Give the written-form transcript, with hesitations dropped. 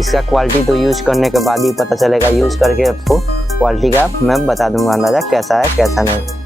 इसका क्वालिटी तो यूज़ करने के बाद ही पता चलेगा, यूज़ करके आपको क्वालिटी का मैं बता दूंगा अंदाज़ा कैसा है कैसा नहीं।